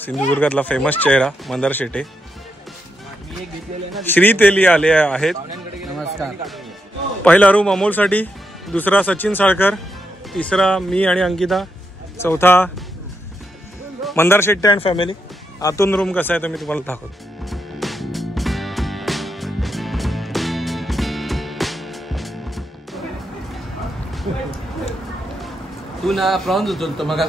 सिंधुदुर्गातला famous चेहरा मंदार शेटे, श्री तेली आले आहेत. नमस्कार. पहिला रूम अमोलसाठी, दुसरा सचिन साळकर, तिसरा मी आणि अंकिता, चौथा मंदार शेट्टे अँड फॅमिली. आतून रूम कसा आहे तर मी तुम्हाला दाखवतो. तू ना प्रॉन्स उचलतो मग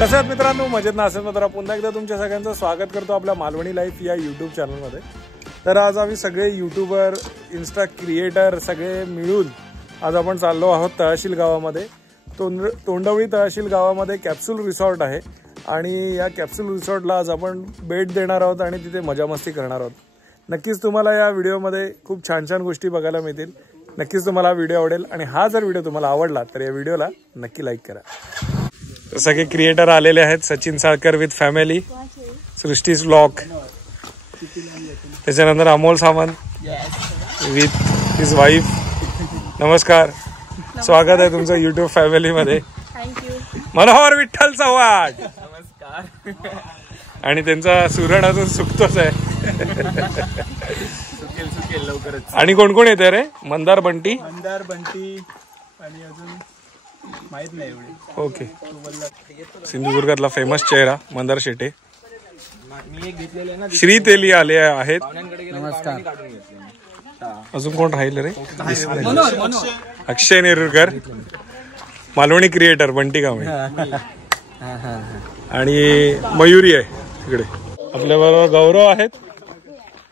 कसं आहेत मित्रांनो, मजेत ना असेल तर पुन्हा एकदा तुमच्या सगळ्यांचं स्वागत करतो आपल्या मालवणी लाईफ या यूट्यूब चॅनलमध्ये. तर आज आम्ही सगळे यूट्यूबर, इन्स्टा क्रिएटर सगळे मिळून आज आपण चाललो आहोत तहसील गावामध्ये. तोंडवळी तहसील गावामध्ये कॅप्सूल रिसॉर्ट आहे आणि या कॅप्सूल रिसॉर्टला आज आपण भेट देणार आहोत आणि तिथे मजा मस्ती करणार आहोत. नक्कीच तुम्हाला या व्हिडिओमध्ये खूप छान छान गोष्टी बघायला मिळतील. नक्कीच तुम्हाला हा व्हिडिओ आवडेल आणि हा जर व्हिडिओ तुम्हाला आवडला तर या व्हिडिओला नक्की लाईक करा. सगळे क्रिएटर आलेले आहेत. Sachin Salkar with family, Srushti's vlog, त्याच्यानंतर Amol Sawant with his wife. नमस्कार, स्वागत आहे तुमचं युट्यूब फॅमिलीमध्ये. मनोहर विठ्ठल चव्हाण नमस्कार. आणि त्यांचा सुरण अजून सुकतोच आहे. सुकेल लवकरच. आणि कोण कोण येते रे? मंदार बंटी आणि अजून माहित नाही एवढे. ओके. सिंधुदुर्गातला फेमस चेहरा मंदार शेटे, श्री तेली आले आहेत. नमस्कार. अजून कोण राहिले रे? अक्षय नेरुरकर, मालवणी क्रिएटर बंटी कांबळे आणि मयुरी आहे तिकडे. आपल्याबरोबर गौरव आहेत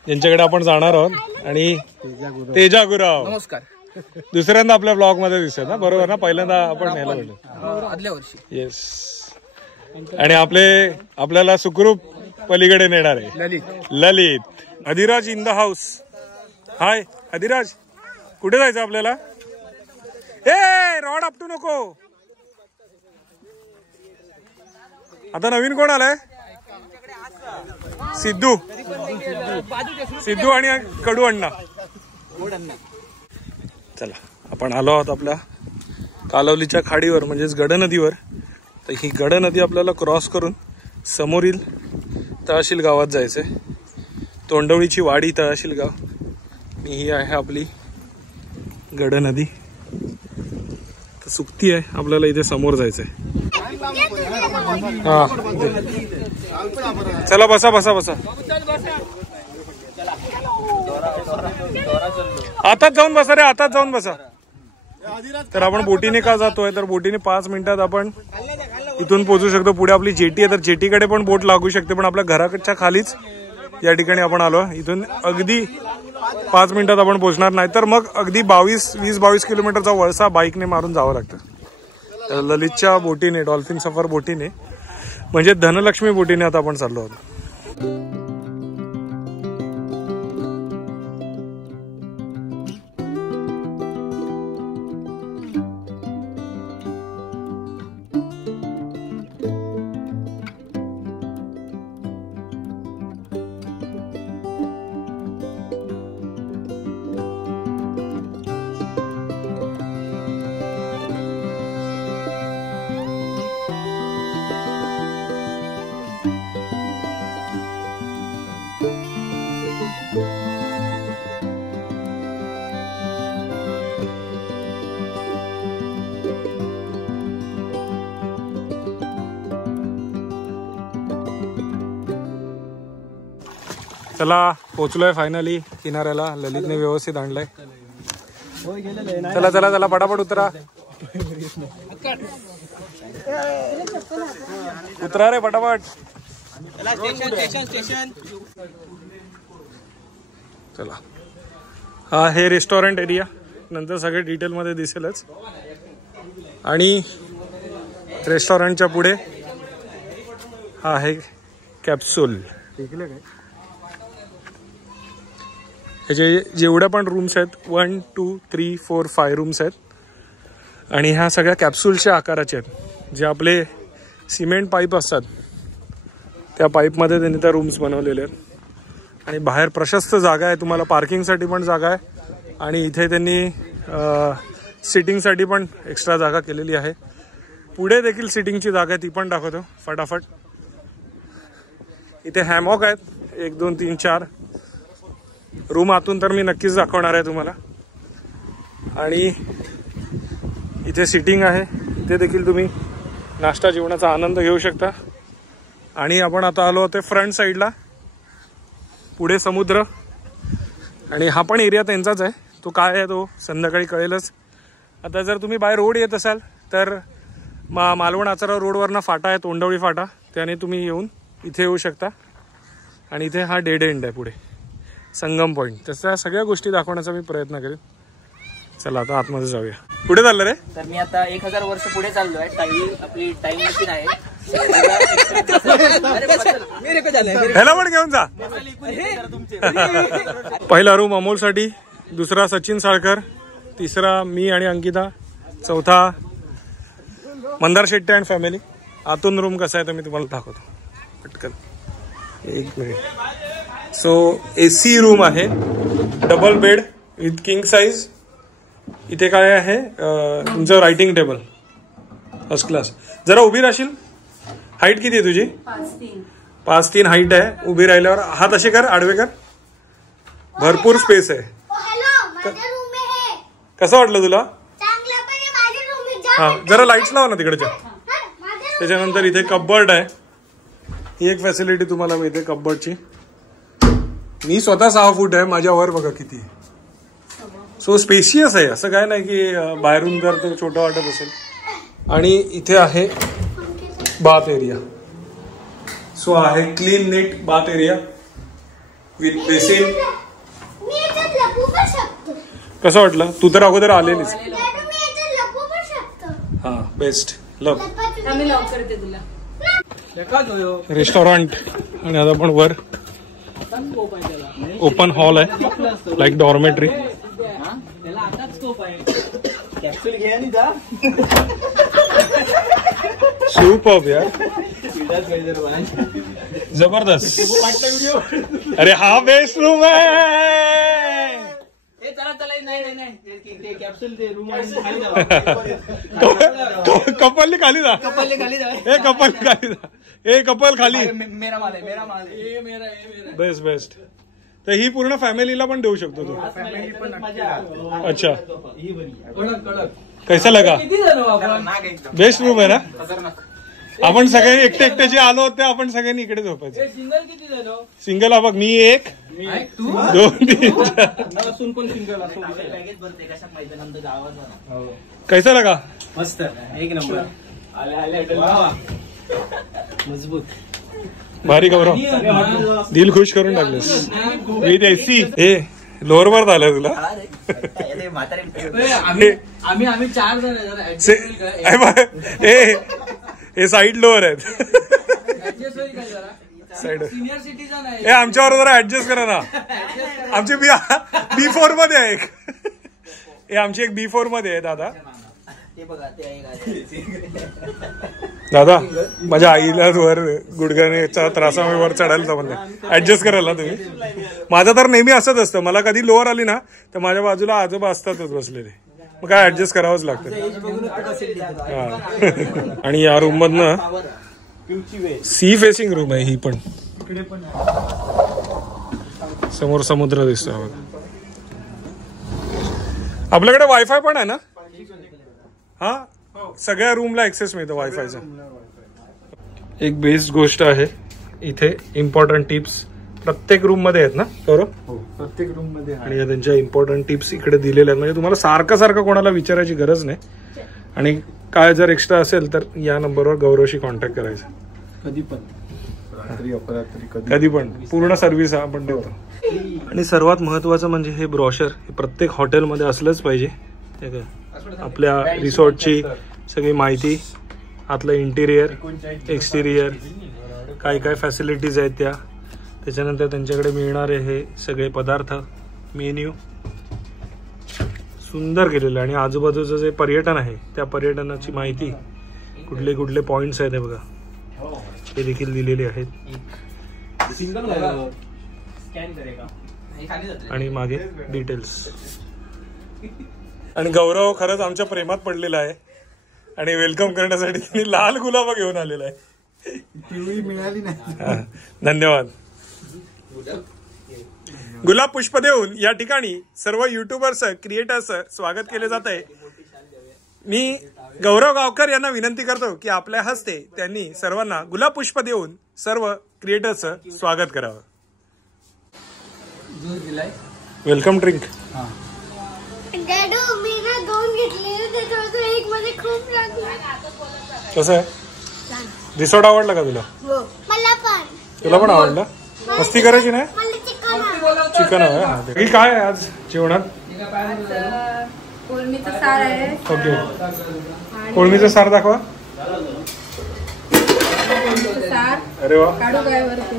ज्यांच्याकडे आपण जाणार आहोत, आणि तेजा गुराव. नमस्कार. दुसऱ्यांदा आपल्या ब्लॉग मध्ये दिसत ना, बरोबर ना? पहिल्यांदा आपण न्यायला भेटलो आदल्या वर्षी. येस. आणि आपल्याला सुखरूप पलीकडे नेणार आहे Lalit. Adhiraj in the house. Hi Adhiraj, कुठे जायचं आपल्याला? ए रॉड आपटू नको. आता नवीन कोण आलाय? सिद्धू आणि कडू अण्णा. चला, आपण आलो आहोत आपल्या कालवलीच्या खाडीवर, म्हणजेच गड नदीवर. तर ही गड नदी आपल्याला क्रॉस करून समोरील तहसील गावात जायचंय. तोंडवळीची वाडी तहसील गाव. ही आहे आपली गड नदी. तर सुकती आहे, आपल्याला इथे समोर जायचंय. हा चला, बसा बसा बसा. आताच जाऊन बसा रे, आताच जाऊन बसा. तर आपण बोटीने का जातोय तर बोटीने 5 मिनिटात आपण इथून पोहोचू शकतो. पुढे आपली जेटी आहे, तर जेटीकडे पण बोट लागू शकते, पण आपल्या घराच्या खालीच या ठिकाणी आपण आलो. इथून अगदी 5 मिनिटात आपण पोहोचणार नाही, तर मग अगदी 20-22 किलोमीटरचा वळसा बाईकने मारून जावं लागतं. ललितच्या बोटीने, डॉल्फिन सफर बोटीने, म्हणजे धनलक्ष्मी बोटीने आता आपण चाललो आहोत. चला, पोचलोय फायनली किनाऱ्याला. ललितने व्यवस्थित आणलंय. चला चला चला, पटापट उतरा. उतरा रे पटापट. चला, हा हे रेस्टॉरंट एरिया, नंतर सगळे डिटेल मध्ये दिसेलच. आणि रेस्टॉरंटच्या पुढे हा आहे कॅप्सूल. ह्याचे जेवढ्या पण रूम्स आहेत 1, 2, 3, 4, 5 रूम्स आहेत. आणि ह्या सगळ्या कॅप्सूल्सच्या आकाराचे आहेत. जे आपले सिमेंट पाईप असतात त्या पाईपमध्ये त्यांनी त्या रूम्स बनवलेले आहेत. आणि बाहेर प्रशस्त जागा आहे, तुम्हाला पार्किंगसाठी पण जागा आहे. आणि इथे त्यांनी सिटिंगसाठी पण एक्स्ट्रा जागा केलेली आहे. पुढे देखील सिटिंगची जागा आहे, ती पण दाखवतो फटाफट. इथे हॅमॉक आहेत 1, 2, 3, 4 रूम. आतून तर मी नक्कीच दाखवणार आहे तुम्हाला. आणि इथे सिटिंग आहे, इथे देखील तुम्ही नाश्ता जेवणाचा आनंद घेऊ शकता. आणि आपण आता आलो होते फ्रंट साईडला, पुढे समुद्र. आणि हा पण एरिया त्यांचाच आहे, तो काय आहे तो संध्याकाळी कळेलच. आता जर तुम्ही बाय रोड येत असाल तर मालवण आचरा रोडवरनं फाटा आहे, तोंडवळी फाटा, त्याने तुम्ही येऊन इथे येऊ शकता. आणि इथे हा डेड एंड आहे पुढे संगम पॉईंट. तशा सगळ्या गोष्टी दाखवण्याचा मी प्रयत्न करेन. चला आता आतमध्ये जाऊया. कुठे चाललं रे? तर मी आता 1000 वर्ष पुढे चाललोय. आपली टाइम मशीन आहे. ह्याला पण घेऊन जा. पहिला रूम अमोलसाठी, दुसरा सचिन साळकर, तिसरा मी आणि अंकिता, चौथा मंदार शेट्टे अँड फॅमिली. आतून रूम कसा आहे तर मी तुम्हाला दाखवतो पटकन. 1 मिनिट. सो AC रूम आहे, double bed with king size. इथे काय आहे तुमचं रायटिंग टेबल फर्स्ट क्लास. जरा उभी राहशील. हाईट किती आहे तुझी? 5'3" हाईट आहे. उभी राहिल्यावर हात असे कर, आडवे कर. भरपूर स्पेस आहे. कसं वाटलं तुला? हा, जरा लाईट्स लावा ना तिकडच्या. त्याच्यानंतर इथे कपबोर्ड आहे. ही एक फॅसिलिटी तुम्हाला मिळते कपबोर्डची. मी स्वतः 6 फूट आहे, माझ्यावर बघा किती. सो स्पेशियस आहे, असं काय नाही की बाहेरून जर तो छोटं वाटत असेल. आणि इथे आहे बाथ एरिया. सो आहे clean NEET bath area with basin. कसं वाटलं? तू तर अगोदर आलेलीस. हा, बेस्ट. लव रेस्टॉरंट. आणि आता आपण वर ओपन हॉल आहे, लाईक डॉर्मेटरी. सुपर्ब यार, जबरदस्त. अरे हा बेस्ट रूम आहे. कपल खाली जा. कपल खाली. Best best. तर ही पूर्ण फॅमिलीला पण देऊ शकतो तू. अच्छा, कैसा लगा? बेस्ट रूम आहे ना. आपण सगळे एकटे एकट्याचे आलो होते, आपण सगळ्यांनी इकडे झोपायचं. सिंगल हा बघ, मी 1, 2, 3, 4. कैसा लगा? मस्त, एक नंबर. मजबूत, भारी गौरव. दिल खुश करून टाकलेस. With AC. हे लोअर वर झालं तुला. आम्ही 4 जण. हे साईड लोअर आहेत. साईड सिनियर सिटीजन आहे. हे आमच्यावर जरा ऍडजस्ट करा ना. आमची B4 मध्ये आहे एक. हे आमची एक B4 मध्ये आहे दादा. दादा माझ्या आईला वर गुडघ्याचा त्रासामुळे वर चढायला जमत नाही. ऍडजस्ट करायला तुम्ही. माझं तर नेहमी असंच असतं, मला कधी लोअर आली ना तर माझ्या बाजूला आजोबा असतातच बसलेले, मग काय ऍडजस्ट करावंच लागतं. आणि या रूम मधनं सी फेसिंग रूम आहे ही पण. समोर समुद्र दिसतो. आपल्याकडे वायफाय पण आहे ना. हा, सगळ्या रूमला ऍक्सेस मिळतो वायफायचा. एक बेस्ट गोष्ट आहे इथे, इम्पॉर्टंट टिप्स प्रत्येक रूम मध्ये आहेत ना गौरव? हो, प्रत्येक रूम मध्ये. आणि त्यांच्या इम्पॉर्टंट टिप्स इकडे दिलेल्या आहेत, म्हणजे तुम्हाला सारखं कोणाला विचारायची गरज नाही. आणि काय जर एक्स्ट्रा असेल तर या नंबरवर गौरवशी कॉन्टॅक्ट करायचा. कधी पण, कधी पण पूर्ण सर्व्हिस आपण देतो. आणि सर्वात महत्वाचं म्हणजे हे ब्रॉशर हे प्रत्येक हॉटेलमध्ये असलंच पाहिजे. आपल्या रिसॉर्टची सगळी माहिती, आतलं इंटिरियर, एक्सटिरियर, काय काय फॅसिलिटीज आहेत त्या, त्याच्यानंतर त्यांच्याकडे मिळणारे हे सगळे पदार्थ, मेन्यू सुंदर केलेलं आहे आणि आजूबाजूचं जे पर्यटन आहे त्या पर्यटनाची माहिती कुठले कुठले पॉइंट्स आहेत हे बघा ते देखील दिलेले आहेत आणि मागे डिटेल्स. आणि गौरव खरंच आमच्या प्रेमात पडलेला आहे आणि वेलकम करण्यासाठी त्यांनी लाल गुलाब घेऊन आलेला आहे. पिवळी मिळाली नाही. धन्यवाद. गुलाब पुष्प देऊन या ठिकाणी सर्व युट्यूबर्स क्रिएटर्स स्वागत केले जात आहे. मी गौरव गावकर यांना विनंती करतो की आपल्या हस्ते त्यांनी सर्वांना गुलाब पुष्प देऊन सर्व क्रिएटर्सचं स्वागत करावं. Welcome drink. डॅडू मी ना 2 घेतले त्याच्यावर एक मध्ये खूप लागला. कसं आहे रिसॉर्ट आवडला का तुला? मला पण. तुला पण आवडलं? मस्ती करायची नाही? मला चिकन हवं. काय आहे आज जेवणात? कोळमीचं सार आहे. ओके कोळमीचं सार दाखवा. सार अरे वा काढू काय वरती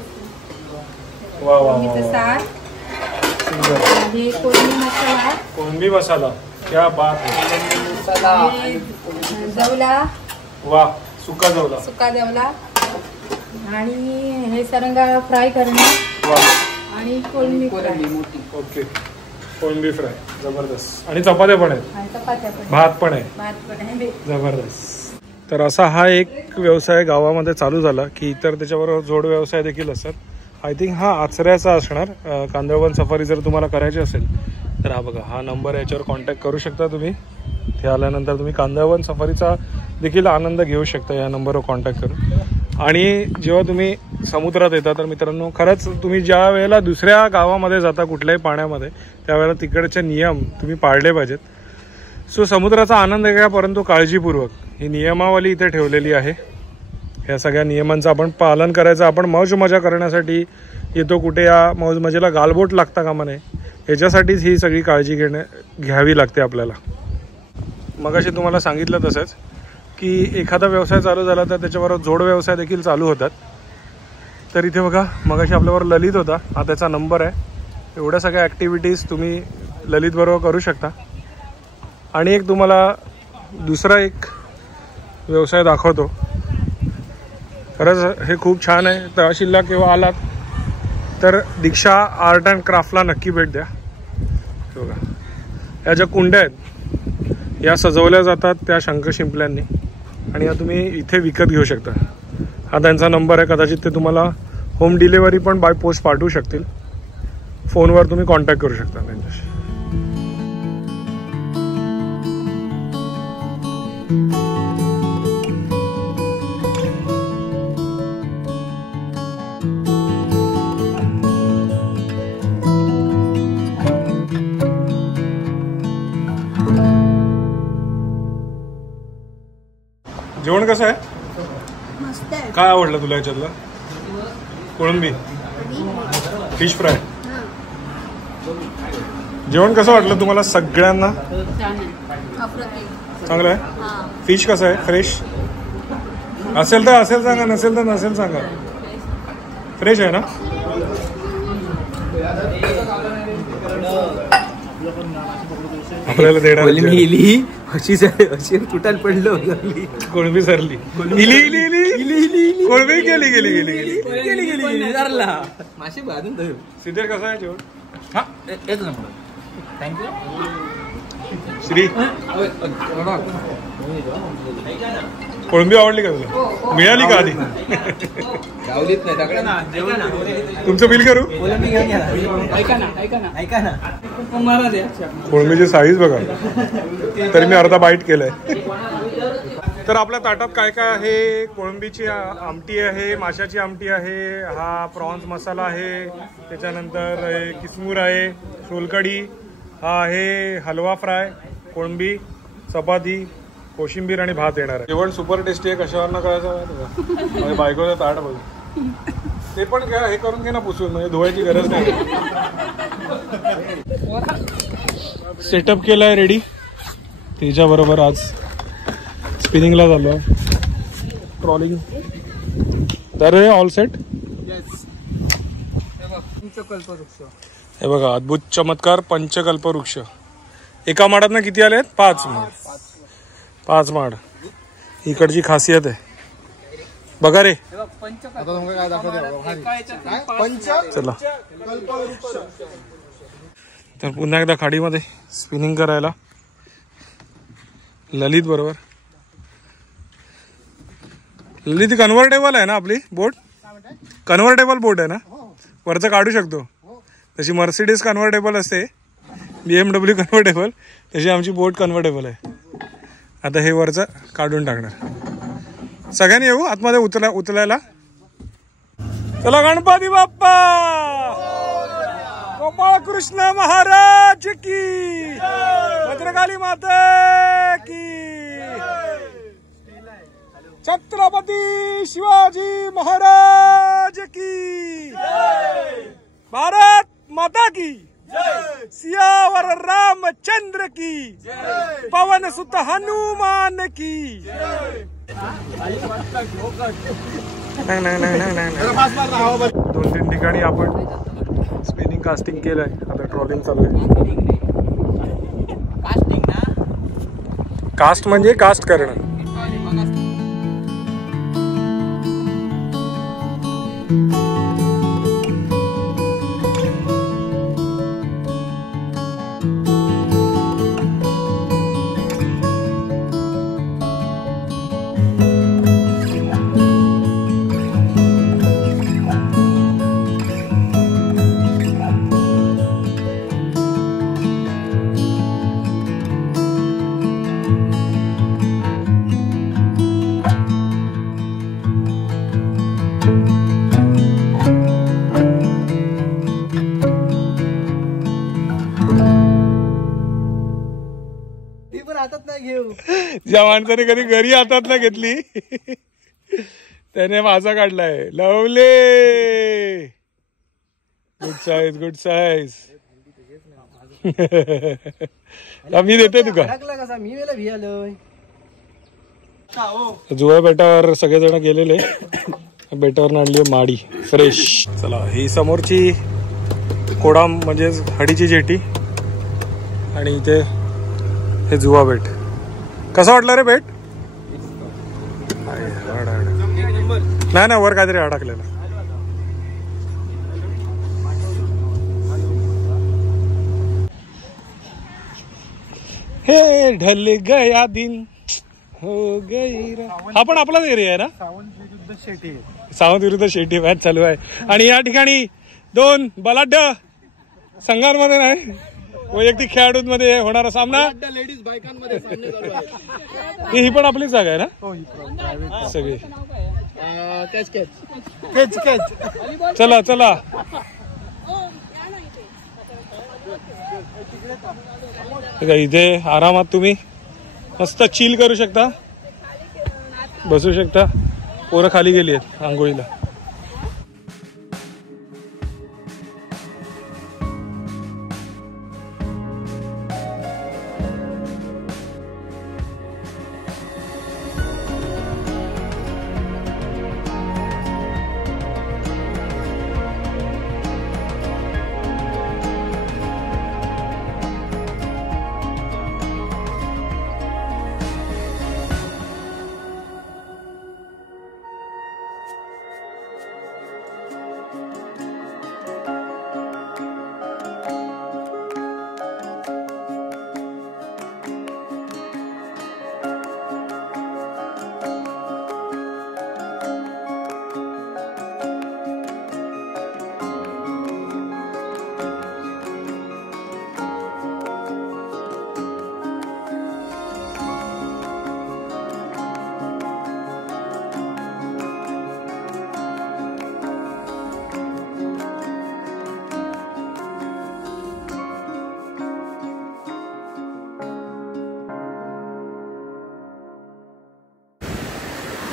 वा वा कोळमीचं सार सुंदर. हे कोळमी मसाला कोळंबी मसाला क्या बात आहे. हे जवला वा सुका जवला सुका जवला आणि हे सरंगा फ्राय करणं वा आणि कोळमी फ्राय ओके कोळंबी फ्राय जबरदस्त. आणि चपात्या पण आहेत आणि चपात्या पण भात पण आहे भात पण आहे. जबरदस्त. तर असा हा एक व्यवसाय गावामध्ये चालू झाला की इतर त्याच्याबरोबर जोड व्यवसाय देखील असतात. आय थिंक हा आचऱ्याचा असणार. कांदळवन सफारी जर तुम्हाला करायची असेल तर हा बघा हा नंबर याच्यावर कॉन्टॅक्ट करू शकता तुम्ही. ते आल्यानंतर तुम्ही कांदळवन सफारीचा देखील आनंद घेऊ शकता या नंबरवर कॉन्टॅक्ट करून. आणि जेव्हा तुम्ही समुद्रात येता तर मित्रांनो खरंच तुम्ही ज्या वेळेला दुसऱ्या गावामध्ये जाता कुठल्याही पाण्यामध्ये त्यावेळेला तिकडचे नियम तुम्ही पाळले पाहिजेत. सो समुद्राचा आनंद घ्या परंतु काळजीपूर्वक. ही नियमावली इथे ठेवलेली आहे. ह्या सगळ्या नियमांचं आपण पालन करायचं. आपण मौज मजा करण्यासाठी येतो कुठे या मौज मजेला गालबोट लागता कामा नये ह्याच्यासाठीच ही सगळी काळजी घ्यावी लागते आपल्याला. मगाशी तुम्हाला सांगितलं तसंच की एखादा व्यवसाय चालू झाला तर त्याच्याबरोबर जोड व्यवसाय देखील चालू होतात. तर इथे बघा मगाशी आपल्याबरोबर ललित होता हा त्याचा नंबर आहे. एवढ्या सगळ्या ॲक्टिव्हिटीज तुम्ही ललित बरोबर करू शकता. आणि एक तुम्हाला दुसरा एक व्यवसाय दाखवतो. खरंच हे खूप छान आहे. तहसीलला केव्हा आलात तर दीक्षा आर्ट अँड क्राफ्टला नक्की भेट द्या. बघा या ज्या कुंड्या आहेत या सजवल्या जातात त्या शंख शिंपल्यांनी आणि या तुम्ही इथे विकत घेऊ शकता. हा त्यांचा नंबर आहे. कदाचित ते तुम्हाला होम डिलिव्हरी पण बाय पोस्ट पाठवू शकतील. फोनवर तुम्ही कॉन्टॅक्ट करू शकता त्यांच्याशी. जेवण कसं आहे? मस्त आहे. काय आवडलं तुला याच्यातलं? कोळंबी फिश फ्राय. जेवण कसं वाटलं तुम्हाला सगळ्यांना? चांगलं आहे. फिश कसं आहे? फ्रेश असेल तर असेल सांगा नसेल तर नसेल सांगा. फ्रेश आहे ना? आपल्याला देणार कुठाल पडलो कोळंबी सरली कोळंबी गेली गेली गेली गेली. मासे बांधून ठेव. सिद्धेर कसं आहे जेवण? हा एक नंबर. थँक्यू. श्री कोळंबी आवडली का तुला? मिळाली का आधी? गावलीत नाही. तुमचं बिल करू? ऐका ना कोळंबीची साईज बघा तरी मी अर्धा बाईट केलाय. तर आपल्या ताटात काय काय आहे? कोळंबीची आमटी आहे, माशाची आमटी आहे, हा प्रॉन्स मसाला आहे, त्याच्यानंतर किसमूर आहे, सोलकढी, हा आहे हलवा फ्राय, कोळंबी, चपाती, कोशिंबीर आणि भात येणार आहे. जेवण सुपर टेस्टी आहे. कशावर ना करायचं बायकोचं ताट बघ. ते पण घ्या हे करून घे ना पुसून म्हणजे धुवायची गरज नाही. सेटअप केलाय रेडी. त्याच्याबरोबर आज स्पिनिंगला झालो. ट्रॉलिंग तर ऑल सेट. कल्पवृक्ष हे बघा अद्भुत चमत्कार पंचकल्प वृक्ष. एका माडात ना किती आले? 5 माड. 5 माड. इकडची खासियत आहे बघा रे. चला तर पुन्हा एकदा खाडीमध्ये स्पिनिंग करायला ललित बरोबर. ललित कन्व्हर्टेबल आहे ना आपली बोट? कन्व्हर्टेबल बोट आहे ना, वरचं काढू शकतो. तशी मर्सिडीज कन्व्हर्टेबल असते, BMW कन्व्हर्टेबल, तशी आमची बोट कन्व्हर्टेबल आहे. आता हे वरचं काढून टाकणार. सगळ्यांनी येऊ आतमध्ये उतरायला. चला गणपती बाप्पा, गोपाळ कृष्ण महाराज की, भद्रकाली माता की, छत्रपती शिवाजी महाराज की, भारत माता की, सियावर रामचंद्र की, पवन सुत हनुमान की. दोन तीन ठिकाणी आपण स्पिनिंग कास्टिंग केलंय. आता ट्रॉलिंग चालू आहे. कास्टिंग ना, कास्ट म्हणजे कास्ट करणं. ज्या माणसाने कधी घरी हातात ना घेतली त्याने माझा काढलाय. लवले, गुड साईज, गुड साईज. मी देते तुका. जुव्या बेटावर सगळेजण गेलेले. बेटावर आणली माडी फ्रेश. चला ही समोरची कोडाम म्हणजे हडीची जेटी आणि इथे हे जुवा बेट. कसं वाटलं रे बेट? नाही ना, वर काहीतरी अडकलेलं. हे ढल गया दिन हो गई. हा पण आपलाच एरिया आहे ना. सावंत विरुद्ध शेट्टी मॅच चालू आहे. आणि या ठिकाणी 2 बलाढ्य संघांमध्ये नाही, वैयक्तिक खेळाडूंमध्ये होणारा सामना. लेडीज बायकांमध्ये सामने चालू आहे. ही पण आपलीच जागा आहे ना सगळी. चला चला. इथे आरामात तुम्ही मस्त चिल करू शकता, बसू शकता. पोरं खाली गेली आहेत आंघोळीला.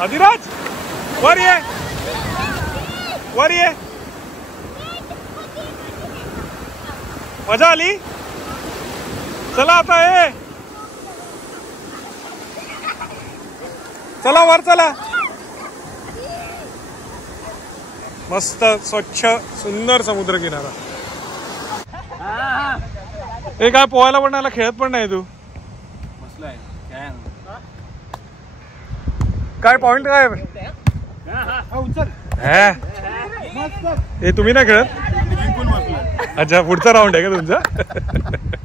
अधिराज वर ये, वर ये. मजा आली. चला आता हे, चला वर चला. मस्त स्वच्छ सुंदर समुद्र किनारा. हे काय पोहायला पण नाही, खेळत पण नाही तू. काय पॉइंट काय हे तुम्ही नाही खेळत? अच्छा, पुढचा राऊंड आहे का तुमचा?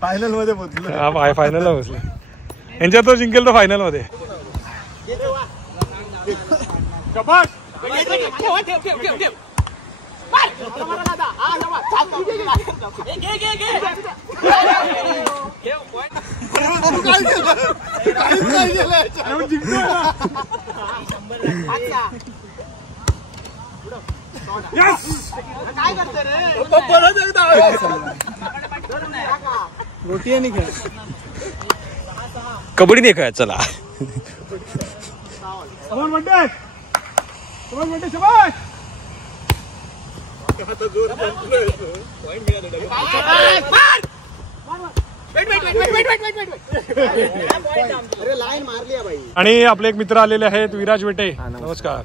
फायनल मध्ये पोहोचलो. हा, फायनलला बसले. यांच्यात तो जिंकेल तो फायनल मध्ये. रोटी नाही खेळ, कबड्डी नाही खेळत. चला आणि आपले एक मित्र आलेले आहेत, विराज वेटे. नमस्कार.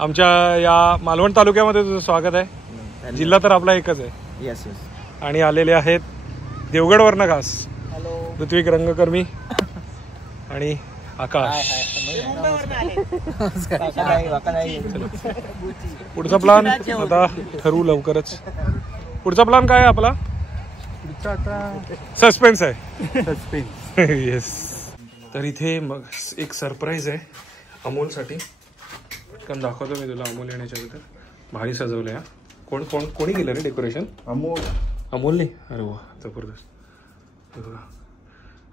आमच्या या मालवण तालुक्यामध्ये तुझं स्वागत आहे. जिल्हा तर आपला एकच आहे. आणि आलेले आहेत देवगडवरनं खास ऋत्विक रंगकर्मी आणि आकाश. पुढचा प्लॅन आता ठरवू लवकरच. पुढचा प्लॅन काय आहे आपला? सस्पेन्स आहे. येस. तर इथे मग एक सरप्राईज आहे अमोलसाठी. पटकन दाखवतो मी तुला. अमोल येण्याच्या अगोदर भारी सजवलंय. कोणी केलं रे डेकोरेशन? अमोलने. अरे वा, जबरदस्त.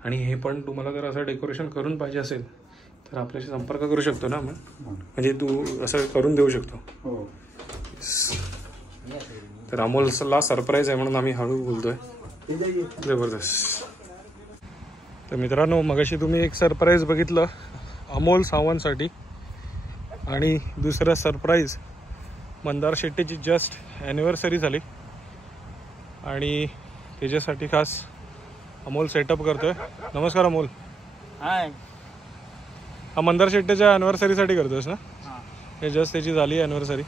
आणि हे पण तुम्हाला जर असं डेकोरेशन करून पाहिजे असेल तर आपल्याशी संपर्क करू शकतो ना आपण. म्हणजे तू असं करून देऊ शकतो. तर अमोलला सरप्राईज आहे म्हणून आम्ही हळू बोलतोय. जबरदस्त. तर मित्रांनो, मगाशी तुम्ही एक सरप्राईज बघितलं अमोल सावंतसाठी. आणि दुसरं सरप्राईज मंदार शेट्टीची जस्ट ॲनिव्हर्सरी झाली आणि त्याच्यासाठी खास अमोल सेटअप करतोय. नमस्कार अमोल. हाय. हा मंदार शेट्टीच्या ॲनिव्हर्सरीसाठी करतोयस ना? हे जस्ट त्याची झाली ॲनिव्हर्सरी.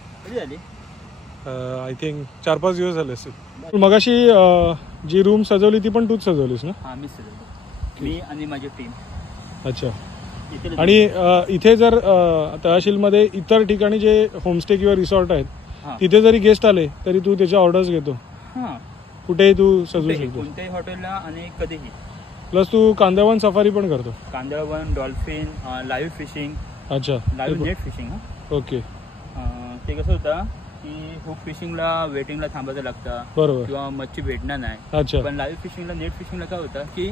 आय थिंक 4-5 दिवस झाले असतील. मगाशी जी रूम सजवली ती पण तूच सजवलीस ना? हा, मी सजवली, मी आणि माझी टीम. अच्छा. आणि इथे जर तहसीलमध्ये इतर ठिकाणी जे होमस्टे किंवा रिसॉर्ट आहेत तिथे जरी गेस्ट आले तरी तू त्याच्या ऑर्डर्स घेतो? कुठेही तू सजवू शकतो, कोणत्याही हॉटेलला आणि कधीही. प्लस तू कांदळवन सफारी पण करतो? कांदळवन, डॉल्फिन, लाईव्ह फिशिंग. अच्छा, लाईव्ह नेट फिशिंग. ओके. ते कसं होतं की हुक फिशिंगला वेटिंगला थांबायचं लागतं, बरोबर, किंवा मच्छी भेटणार नाही. अच्छा. पण लाईव्ह फिशिंगला, नेट फिशिंगला काय होतं की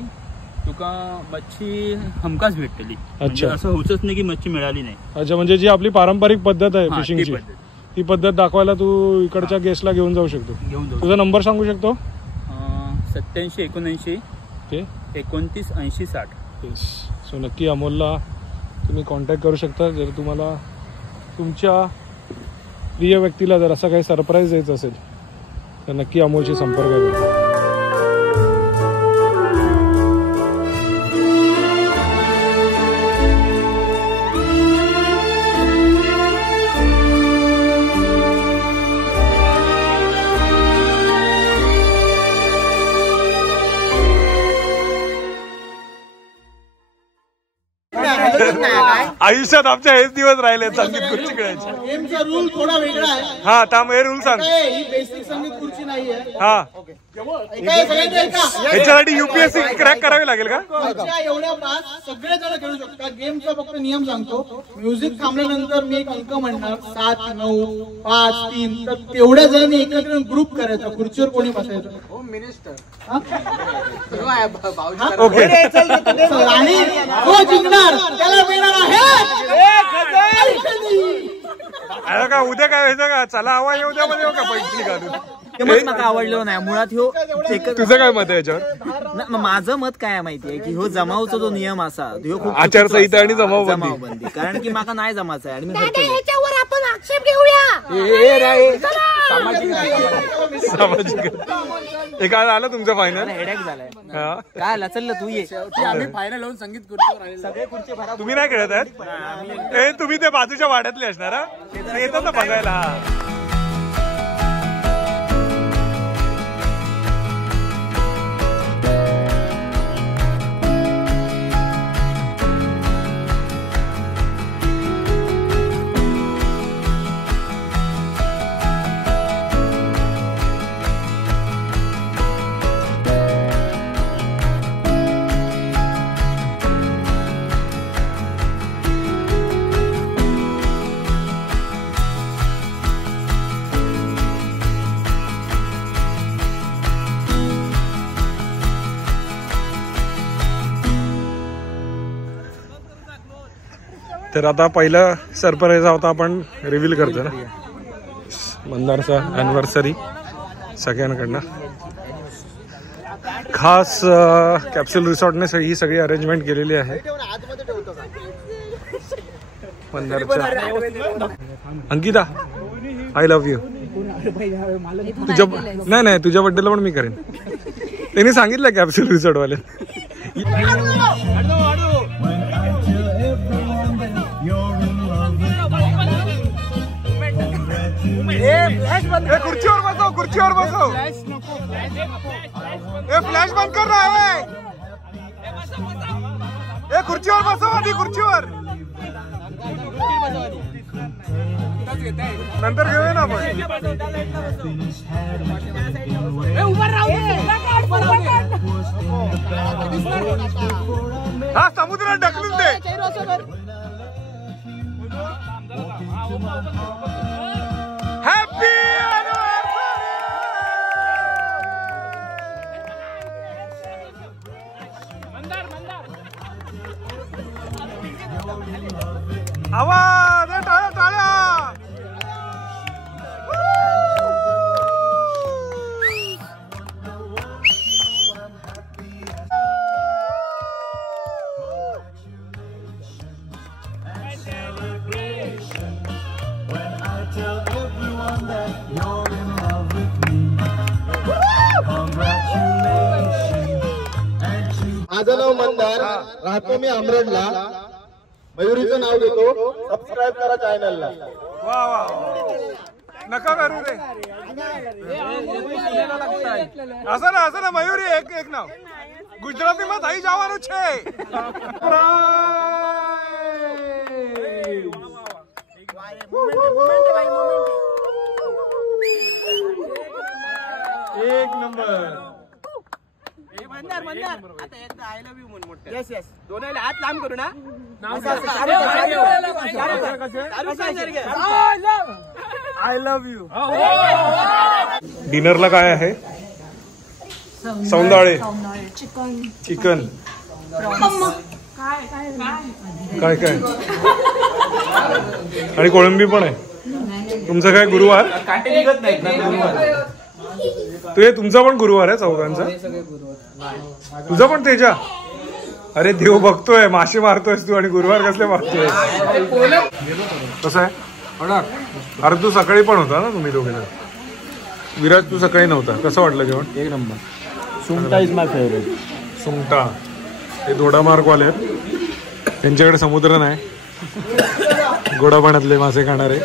तुका मच्छी हमखास भेटतली. म्हणजे असं होतच नाही की मच्छी मिळाली नाही. अच्छा, म्हणजे जी आपली पारंपरिक पद्धत आहे फिशिंगची ती पद्धत दाखवायला तू इकडच्या गेस्टला घेऊन जाऊ शकतो. तुझा नंबर सांगू शकतो? 8779 29 80 60. सो नक्की अमोलला तुम्ही कॉन्टॅक्ट करू शकता जर तुम्हाला तुमच्या प्रिय व्यक्तीला जर असा काही सरप्राईज द्यायचं असेल तर नक्की अमोलशी संपर्क करा. आयुष्यात आमच्या हेच दिवस राहिले संगीत खुर्ची खेळायची. गेमचा रूल थोडा वेगळा आहे. हा, त्यामुळे रूल सांग. ही बेसिक संगीत खुर्ची नाहीये. हा, याच्यासाठी UPSC क्रॅक करावी लागेल का? एवढ्या पास सगळे जण खेळू शकतात. गेमचा फक्त नियम सांगतो. म्युझिक थांबल्यानंतर मी एक अंक म्हणणार, 7, 9, 5, 3. तर तेवढ्या जणांनी एकत्र ग्रुप करायचा. खुर्चीवर कोणी बसायचं? Home minister. ओके. आणि तो जिंकणार त्याला मिळणार आहे. अरे का उद्या काय व्हायचं का? चला हवा येऊ द्या मध्ये का पैसे घालून. मला आवडलं नाही मुळात. ह्यो तुझं काय मत आहे याच्यावर? माझं मत काय माहितीये की ह्यो जमावचा जो नियम असा ह्यो खूप आचारसंहिता आणि जमावबंदी. कारण की माका नाही जमायचं आहे आणि मी ह्याच्यावर आपण आक्षेप घेऊया. सामाजिक. हे काय आलं तुमचं फायनल? हेडेक झालाय. काय आला? चल तू ये. आम्ही फायनल होऊन संगीत खुर्चीवर सगळे खुर्ची भरा. तुम्ही नाही खेळत आहेत? तुम्ही ते बाजूच्या वाड्यातले असणार? येतात ना बघायला. तर आता पहिलं सरप्राईज होता आपण रिव्हील करतो ना, मंदारचा ॲनिव्हर्सरी सगळ्यांकडनं. खास कॅप्सूल रिसॉर्टने ही सगळी अरेंजमेंट केलेली आहे. मंदारचा अंकिता आय लव्ह यू. तुझ्या नाही तुझ्या बड्डेला पण मी करेन. त्यांनी सांगितलं कॅप्सूल रिसॉर्ट वाले. खुर्चीवर बसव, खुर्चीवर बसव. फ्लॅश बंद कर रहा है. खुर्चीवर बसव आधी, खुर्चीवर. नंतर घेऊया ना आपण. हा समुद्रात ढकलून दे. हॅपी आवाज, टाळ्या टाळ्या. माझं नाव मंदार, राहतो मी अमरेडला. मयुरीचं नाव देतो. सबस्क्राईब करा चॅनलला. वा वा, नका करू रे. असं ना मयुरी एक नाव गुजराती में થઈ જવાનું છે. एक नंबर. दोन हात लांब करू ना. I love you. डिनरला काय आहे? सौंदाळे चिकन. काय काय आणि कोळंबी पण आहे. तुमचं काय गुरुवार? तुमचा पण गुरुवार आहे चौघांचा? तुझा पण तेजा? अरे देव बघतोय, मासे मारतोयस तू आणि गुरुवार कसले मारतोय? कसं आहे? अरे तू सकाळी पण होता ना, तुम्ही दोघे. विराज तू सकाळी नव्हता. कसं वाटलं जेवण? एक नंबर. सुंगटा इज माय फेवरेट. सुंगटा हे दोडामार्गवाले आहेत. त्यांच्याकडे समुद्र नाही, गोडा पाण्यातले मासे खाणारे.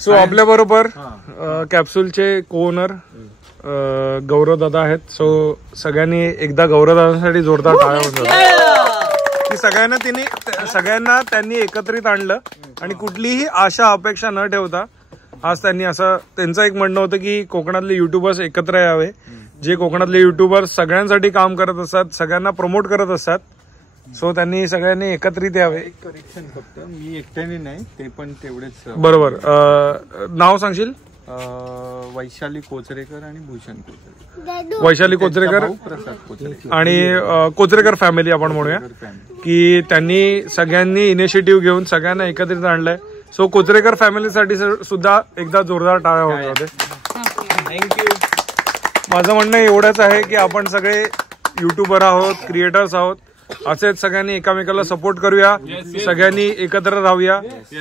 सो आपल्या बरोबर कॅप्सूलचे को-ओनर गौरव दादा आहेत. सो सगळ्यांनी एकदा गौरव दादासाठी जोरदार टाळ्या वाजवल्या की सगळ्यांना त्यांनी एकत्रित आणलं आणि कुठलीही आशा अपेक्षा न ठेवता आज त्यांनी असं, त्यांचं एक म्हणणं होतं की कोकणातले युट्यूबर्स एकत्र यावे. जे कोकणातले युट्यूबर्स सगळ्यांसाठी काम करत असतात, सगळ्यांना प्रमोट करत असतात. सो त्यांनी सगळ्यांनी एकत्रित यावे. करेक्शन फक्त मी एकट्याने नाही, ते पण तेवढेच. बरोबर. नाव सांगशील? वैशाली कोचरेकर आणि भूषण कोचरेकर. वैशाली कोचरेकर, प्रसाद कोचरेकर आणि कोचरेकर फॅमिली आपण म्हणूया की त्यांनी सगळ्यांनी इनिशिएटिव्ह घेऊन सगळ्यांना एकत्रित आणलंय. सो कोचरेकर फॅमिलीसाठी सुद्धा एकदा जोरदार टाळ्या होत होते. थँक्यू. माझं म्हणणं एवढंच आहे की आपण सगळे युट्यूबर आहोत, क्रिएटर्स आहोत. असेच सगळ्यांनी एकामेकाला सपोर्ट करूया, सगळ्यांनी एकत्र राहूया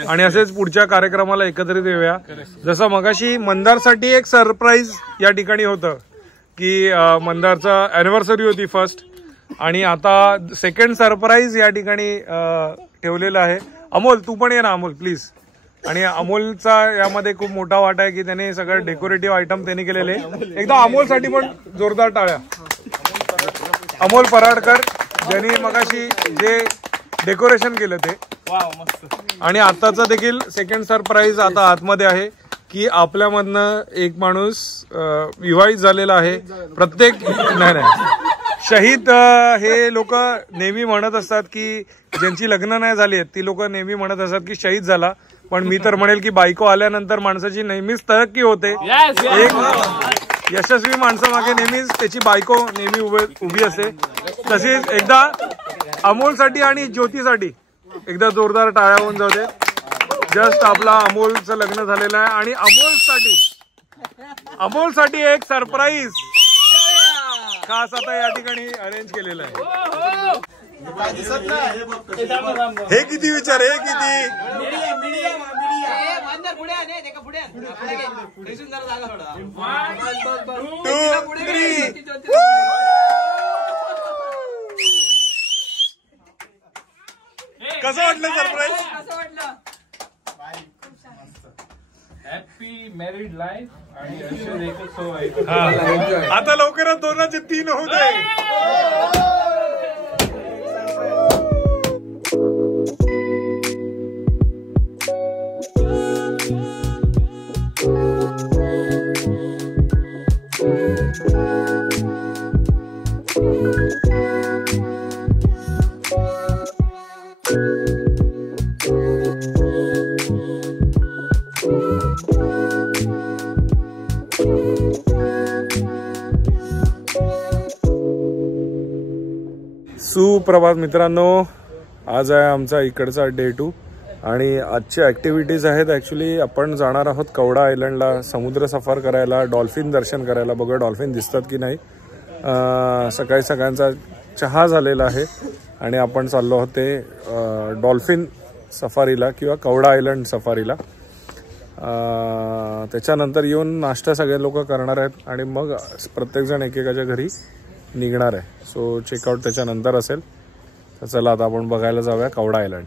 आणि असेच पुढच्या कार्यक्रमाला एकत्रित येऊया. जसं मगाशी मंदारसाठी एक सरप्राईज या ठिकाणी होतं की मंदारचा अॅनिव्हर्सरी होती फर्स्ट, आणि आता सेकंड सरप्राईज या ठिकाणी ठेवलेलं आहे. अमोल तू पण ये ना अमोल प्लीज. आणि अमोलचा यामध्ये खूप मोठा वाटा आहे की त्याने सगळं डेकोरेटिव्ह आयटम त्यांनी केलेले. एकदा अमोलसाठी पण जोरदार टाळ्या. अमोल पराडकर ज्यांनी मगाशी जे डेकोरेशन केलं ते. आणि आताचा देखील सेकंड सरप्राईज आता आतमध्ये आहे की आपल्यामधनं एक माणूस विवाहित झालेला आहे. प्रत्येक नाही शहीद हे लोक नेहमी म्हणत असतात की ज्यांची लग्न नाही झाली आहेत ती लोक नेहमी म्हणत असतात की शहीद झाला. पण मी तर म्हणेल की बायको आल्यानंतर माणसाची नेहमीच तरक्की होते. एक यशस्वी माणसामागे नेहमीच त्याची बायको नेहमी उभी असते. तशीच एकदा अमोलसाठी आणि ज्योतीसाठी एकदा जोरदार टाळ्या होऊन जाऊ दे. जस्ट आपला अमोलचं लग्न झालेलं आहे आणि अमोलसाठी एक सरप्राईज खास आता या ठिकाणी अरेंज केलेलं आहे. हे किती विचार, हे किती कसं वाटलं सरप्राईज? हॅपी मॅरिड लाईफ आणि आता लवकरच 2चे 3 होऊ दे. सुप्रभात मित्रांनो, आज आहे आमचा इकडचा डे 2 आणि आजच्या ॲक्टिव्हिटीज आहेत. ॲक्च्युली आपण जाणार आहोत कवडा आयलंडला समुद्र सफर करायला, डॉल्फिन दर्शन करायला. बघा डॉल्फिन दिसतात की नाही. सकाळी सगळ्यांचा चहा झालेला आहे आणि आपण चाललो आहोत ते डॉल्फिन सफारीला किंवा कवडा आयलंड सफारीला. त्याच्यानंतर येऊन नाश्ता सगळे लोक करणार आहेत आणि मग प्रत्येकजण एकेकाच्या घरी निघणार आहे. सो चेकआउट त्याच्यानंतर असेल. तर चला आता आपण बघायला जाऊया Kavada island.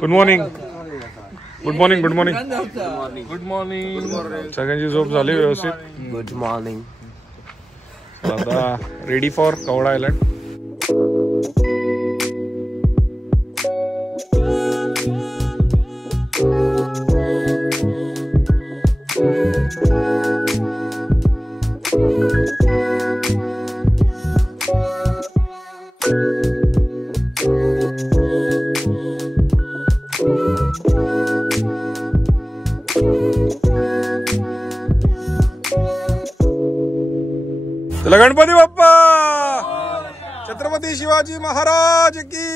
Good morning. Good morning. Good morning. Good morning. सगळ्यांची झोप झाली व्यवस्थित? Good morning. आता ready for Kavada island. Ganpati Bappa, Chhatrapati Shivaji Maharaj की.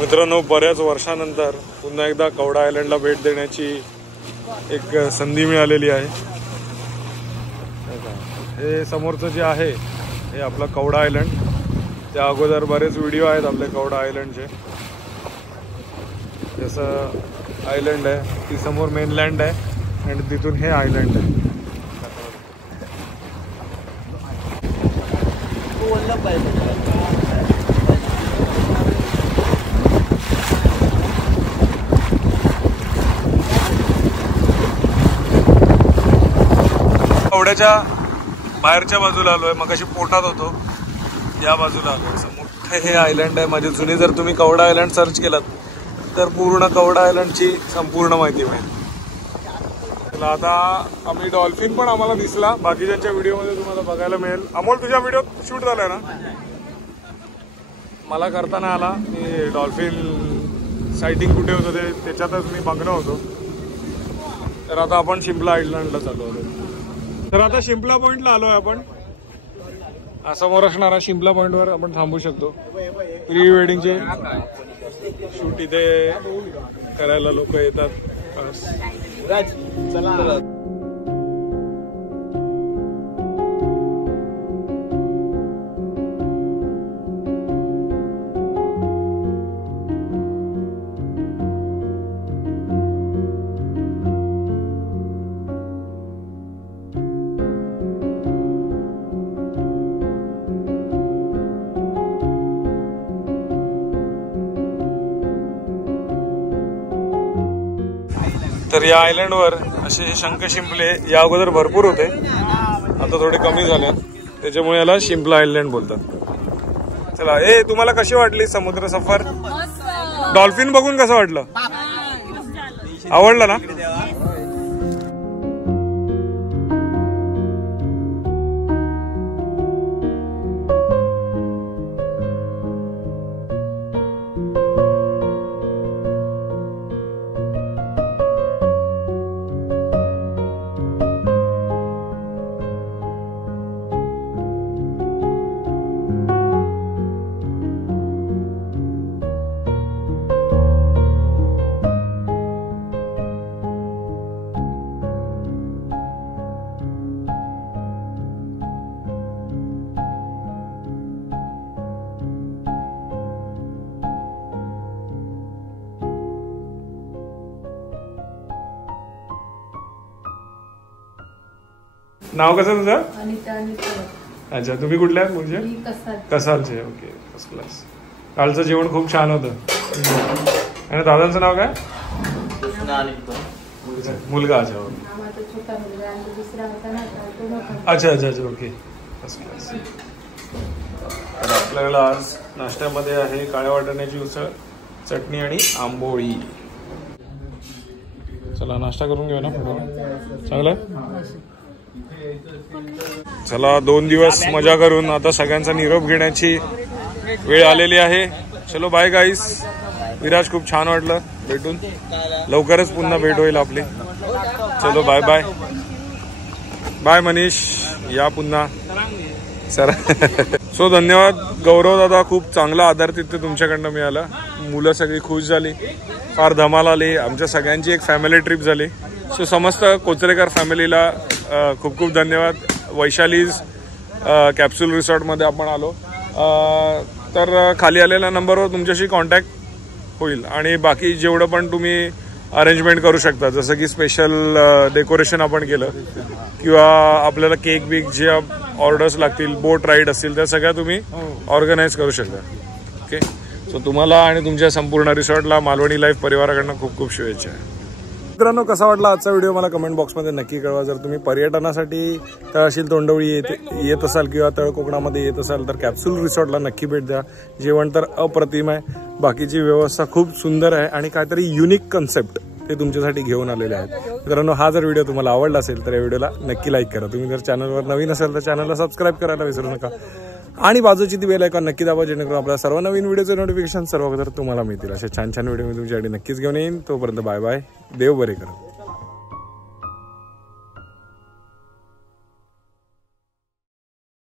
मित्रांनो, बऱ्याच वर्षानंतर पुन्हा एकदा कवडा आयलंडला भेट देण्याची एक संधी मिळालेली आहे. हे समोरचं जे आहे हे आपलं कवडा आयलंड. त्या अगोदर बरेच व्हिडिओ आहेत आपले कवडा आयलंडचे. जसं आयलंड आहे ती समोर मेनलँड आहे आणि तिथून हे आयलंड आहे. कवड्याच्या बाहेरच्या बाजूला आलोय. मग अशी पोटात होतो, या बाजूला आलोय. मोठं हे आयलंड आहे. माझी जुनी जर तुम्ही कवडा आयलंड सर्च केलात तर पूर्ण कवडा आयलंडची संपूर्ण माहिती मिळेल. आता आम्ही डॉल्फिन पण आम्हाला दिसला. बाकीच्या व्हिडिओमध्ये तुम्हाला बघायला मिळेल. अमोल, तुझ्या व्हिडिओ शूट झालाय ना? मला करता नाही आला. मी डॉल्फिन सायटिंग कुठे होतं ते त्याच्यातच मी बघणं होतो. तर आता आपण शिमला आयलंडला चालू होतो. तर आता शिंपला पॉइंटला आलोय आपण. समोर असणारा शिंपला पॉइंटवर आपण थांबू शकतो. प्री वेडिंगचे शूट इथे करायला लोक येतात. चला. तर या आयलंडवर असे शंख शिंपले या अगोदर भरपूर होते, आता थोडे कमी झाले, त्याच्यामुळे याला शिंपला आयलंड बोलतात. चला, तुम्हाला कशी वाटली समुद्र सफर? डॉल्फिन बघून कसं वाटलं? आवडला ना? नाव कसं तुझं? अनिता आणि अच्छा, तुम्ही कुठल्या म्हणजे? कसाल. कसालचे. Okay, first class. कालचं जेवण खूप छान होतं. आणि दादांचं नाव काय? मुलगा. अच्छा, आम्हाला छोटा मुलगा आणि दुसरा होता ना तो मोठा. अच्छा अच्छा अच्छा. Okay, first class. तर आपल्याला आज नाश्त्यामध्ये आहे काळ्या वाटाण्याची उसळ, चटणी आणि आंबोळी. चला नाश्ता करून घेऊ ना. चांगलं. चला 2 दिवस मजा करून आता सगळ्यांचा निरोप घेण्याची वेळ आलेली आहे. चलो बाय गाईस. विराज, खूप छान वाटलं भेटून. लवकरच पुन्हा भेट होईल आपली. चलो बाय बाय. बाय मनीष, या पुन्हा सर. सो धन्यवाद गौरव दादा, खूप चांगला आधार तिथे तुमच्याकडनं मिळाला. मुलं सगळी खुश झाली, फार धमाल आली. आमच्या सगळ्यांची एक फॅमिली ट्रिप झाली. सो समस्त कोचरेकर फॅमिलीला खूप खूप धन्यवाद. वैशालीज कॅप्सूल रिसॉर्टमध्ये आपण आलो. तर खाली आलेल्या नंबरवर तुमच्याशी कॉन्टॅक्ट होईल आणि बाकी जेवढं पण तुम्ही अरेंजमेंट करू शकता, जसं की स्पेशल डेकोरेशन आपण केलं किंवा आपल्याला केक बिक जे ऑर्डर्स लागतील, बोट राईड असतील, त्या सगळ्या तुम्ही ऑर्गनाईज करू शकता. ओके. सो तुम्हाला आणि तुमच्या संपूर्ण रिसॉर्टला मालवणी लाईफ परिवाराकडनं खूप खूप शुभेच्छा. मित्रांनो, कसा वाटला आजचा व्हिडिओ मला कमेंट बॉक्समध्ये नक्की कळवा. जर तुम्ही पर्यटनासाठी तळाशील तोंडवळी येत असाल किंवा तळ कोकणामध्ये येत असाल तर कॅप्सूल रिसॉर्टला नक्की भेट द्या. जेवण तर अप्रतिम आहे, बाकीची व्यवस्था खूप सुंदर आहे आणि काहीतरी युनिक कन्सेप्ट ते तुमच्यासाठी घेऊन आलेले आहेत. मित्रांनो, हा जर व्हिडिओ तुम्हाला आवडला असेल तर या व्हिडिओला नक्की लाईक करा. तुम्ही जर चॅनलवर नवीन असाल तर चॅनलला सबस्क्राईब करायला विसरू नका आणि बाजूची ती बेल आयकॉन नक्की दाबा, जेणेकरून आपल्या सर्व नवीन व्हिडिओचे नोटिफिकेशन सर्व अगोदर तुम्हाला मिळतील. असे छान छान व्हिडिओ मी तुमच्यासाठी नक्कीच घेऊन येईन. तोपर्यंत बाय बाय. देव बरे करा.